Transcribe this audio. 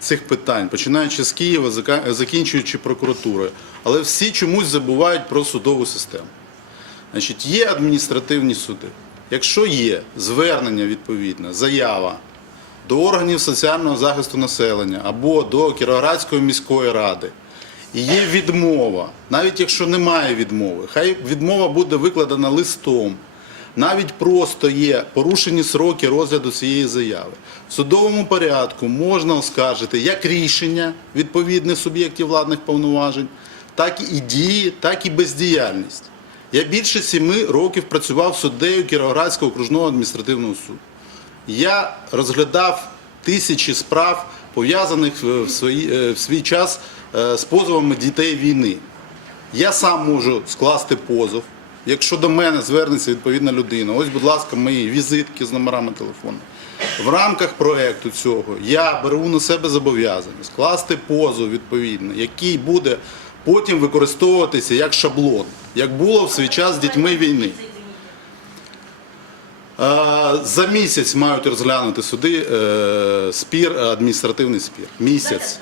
цих питань, починаючи з Києва, закінчуючи прокуратурою. Але всі чомусь забувають про судову систему. Значить, є адміністративні суди. Якщо є звернення відповідне, заява до органів соціального захисту населення або до Кіровоградської міської ради, і є відмова, навіть якщо немає відмови, хай відмова буде викладена листом. Навіть просто є порушені сроки розгляду цієї заяви. В судовому порядку можна оскаржити як рішення відповідних суб'єктів владних повноважень, так і дії, так і бездіяльність. Я більше сіми років працював суддею Кіровоградського окружного адміністративного суду. Я розглядав тисячі справ, пов'язаних в в свої- е, в свій час е, з позовами дітей війни. Я сам можу скласти позов. Якщо до мене звернеться відповідна людина, ось, будь ласка, мої візитки з номерами телефону. В рамках проекту цього я беру на себе зобов'язання скласти позов відповідний, який буде потім використовуватися як шаблон, як було в свій час з дітьми війни. Е, За місяць мають розглянути суди е, спір, адміністративний спір. Місяць.